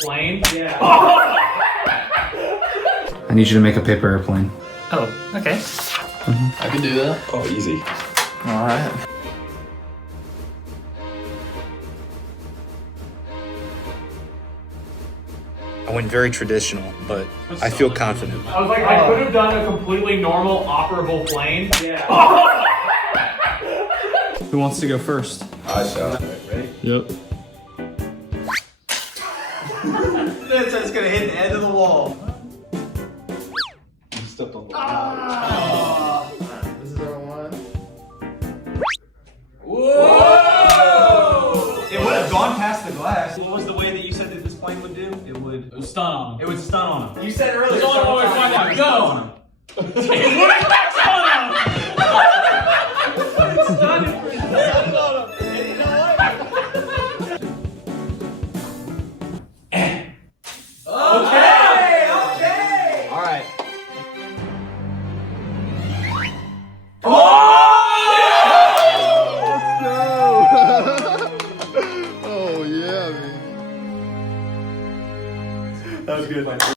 Plane? Yeah. I need you to make a paper airplane. Oh, okay. I can do that. Oh, easy. Alright. I went very traditional, but I feel confident. I was like, I could have done a completely normal operable plane. Yeah. Who wants to go first? I shall. Ready? Yep. It's gonna hit the end of the wall. You stepped on the This is our one. Whoa! It would have gone past the glass. What was the way that you said that this plane would do? It would Stun on him. It would stun on him. You said earlier. That's the only way to find out. Go on him. Alright. That was good.